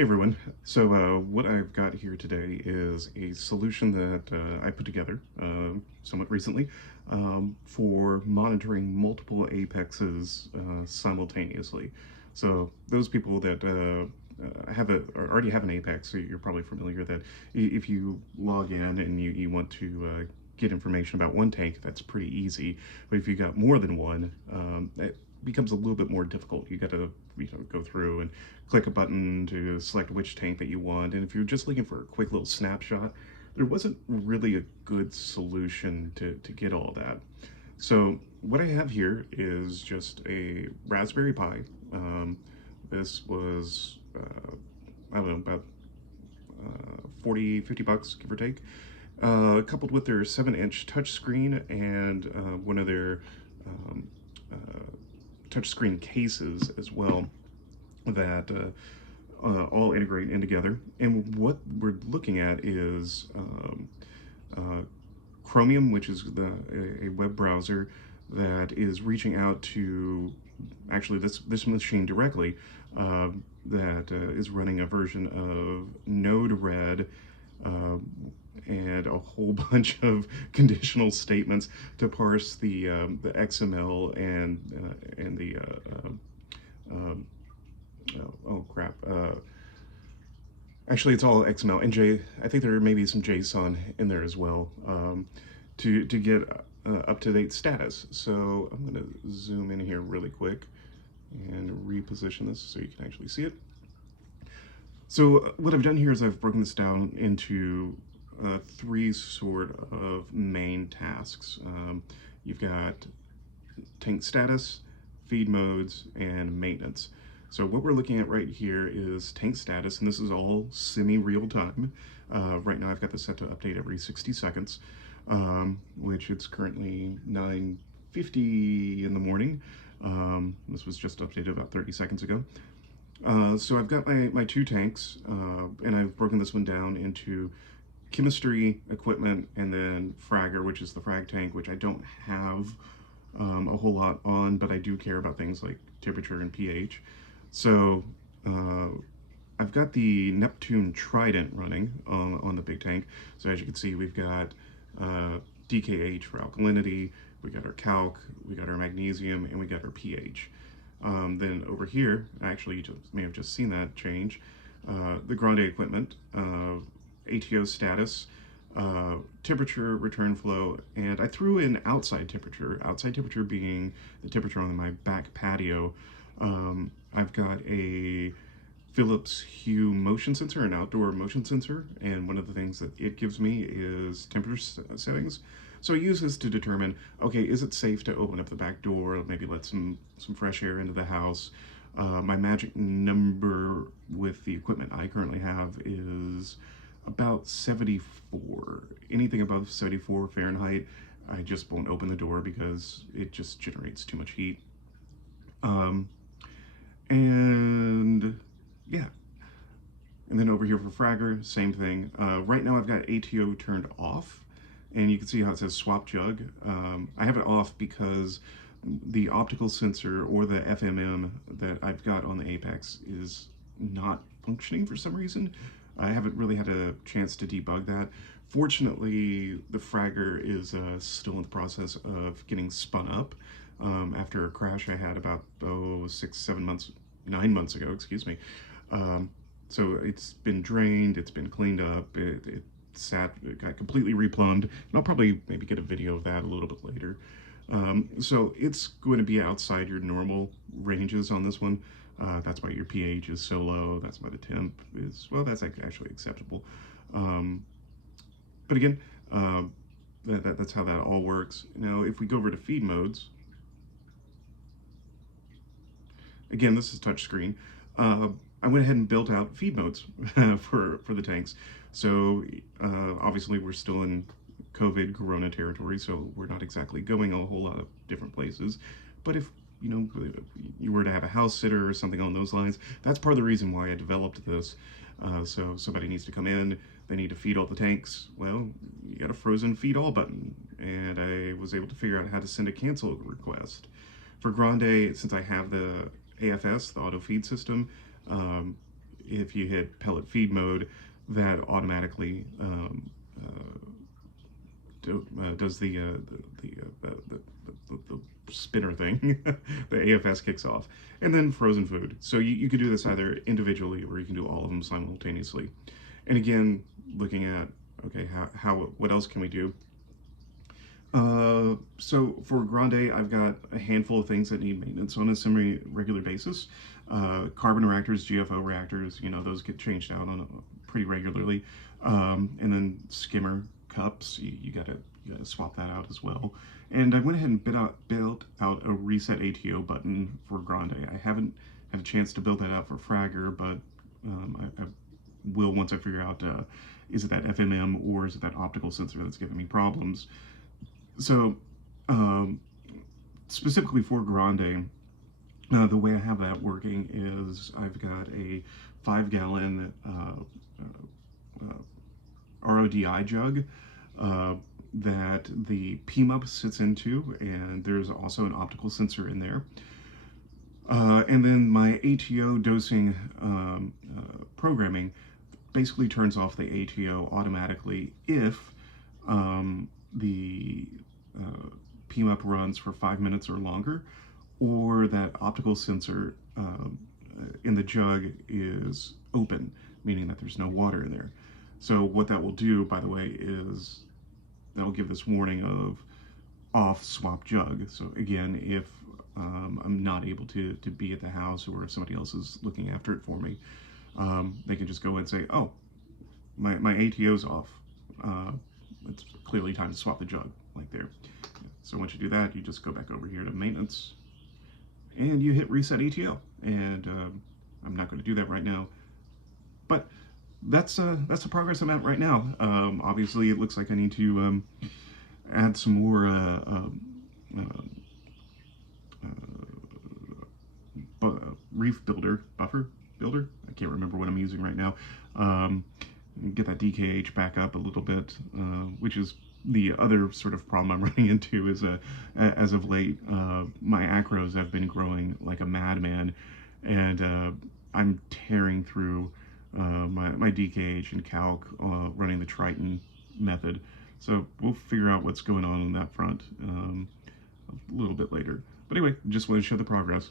Hey everyone. So what I've got here today is a solution that I put together somewhat recently for monitoring multiple apexes simultaneously. So those people that have a or already have an apex, so you're probably familiar that if you log in and you want to get information about one tank, that's pretty easy. But if you got more than one, it becomes a little bit more difficult. You got to go through and click a button to select which tank that you want. And if you're just looking for a quick little snapshot, there wasn't really a good solution to get all that. So what I have here is just a Raspberry Pi. This was, I don't know, about 40, 50 bucks, give or take. Coupled with their 7-inch touchscreen and one of their um, touchscreen cases as well that all integrate in together. And what we're looking at is uh, Chromium, which is a web browser that is reaching out to actually this machine directly, that is running a version of Node-RED uh, and a whole bunch of conditional statements to parse the XML and the um, oh crap. Actually, it's all XML and I think there may be some JSON in there as well to get up-to-date status. So I'm going to zoom in here really quick and reposition this so you can actually see it. So what I've done here is I've broken this down into three sort of main tasks. You've got tank status, feed modes, and maintenance. So what we're looking at right here is tank status, and this is all semi-real time. Right now I've got this set to update every 60 seconds, which it's currently 9:50 in the morning. This was just updated about 30 seconds ago. So I've got my two tanks, and I've broken this one down into chemistry, equipment, and then fragger, which is the frag tank, which I don't have a whole lot on, but I do care about things like temperature and pH. So I've got the Neptune Trident running on the big tank. So as you can see, we've got DKH for alkalinity, we got our calc, we got our magnesium, and we got our pH. Then over here, actually you may have just seen that change, the Grande equipment, ATO status, temperature, return flow, and I threw in outside temperature being the temperature on my back patio. I've got a Philips Hue motion sensor, an outdoor motion sensor, and one of the things that it gives me is temperature settings. So I use this to determine, okay, is it safe to open up the back door, maybe let some fresh air into the house. My magic number with the equipment I currently have is about 74. Anything above 74 Fahrenheit, I just won't open the door because it just generates too much heat. And yeah. And then over here for Fragger, same thing. Right now I've got ATO turned off, and you can see how it says swap jug. I have it off because the optical sensor or the FMM that I've got on the Apex is not functioning for some reason. I haven't really had a chance to debug that. Fortunately, the Fragger is still in the process of getting spun up after a crash I had about 9 months ago, excuse me. So it's been drained, it's been cleaned up, it got completely replumbed, and I'll probably maybe get a video of that a little bit later. So it's going to be outside your normal ranges on this one. That's why your pH is so low, that's why the temp is, well, that's actually acceptable. But again, that's how that all works. Now, if we go over to feed modes, again, this is touchscreen. I went ahead and built out feed modes for the tanks. So obviously we're still in COVID Corona territory, so we're not exactly going a whole lot of different places. But if you were to have a house sitter or something on those lines, that's part of the reason why I developed this. So somebody needs to come in, they need to feed all the tanks. Well, you got a frozen feed all button, and I was able to figure out how to send a cancel request. For Grande, since I have the AFS, the auto feed system, if you hit pellet feed mode, that automatically does the spinner thing. The AFS kicks off, and then frozen food. So you could do this either individually or you can do all of them simultaneously. And again, looking at, okay, what else can we do? So for Grande, I've got a handful of things that need maintenance on a semi-regular basis. Carbon reactors, GFO reactors, those get changed out pretty regularly. And then skimmer cups, you gotta swap that out as well. And I went ahead and built out a reset ATO button for Grande. I haven't had a chance to build that out for Fragger, but I will once I figure out is it that FMM or is it that optical sensor that's giving me problems. So specifically for Grande, the way I have that working is I've got a 5-gallon RODI jug that the PMUP sits into, and there's also an optical sensor in there. And then my ATO dosing programming basically turns off the ATO automatically if the PMUP runs for 5 minutes or longer, or that optical sensor in the jug is open, meaning that there's no water in there. So what that will do, by the way, is that'll give this warning of off swap jug. So again, if I'm not able to be at the house, or if somebody else is looking after it for me, they can just go and say, oh, my ATO's off. It's clearly time to swap the jug, like there. So once you do that, you just go back over here to maintenance, and you hit reset ATO. And I'm not going to do that right now, but that's the progress I'm at right now. Obviously, it looks like I need to add some more reef buffer builder. I can't remember what I'm using right now. Get that DKH back up a little bit, which is the other sort of problem I'm running into. Is as of late, my acros have been growing like a madman, and I'm tearing through my DKH and calc running the Triton method. So we'll figure out what's going on that front a little bit later. But anyway, just want to show the progress.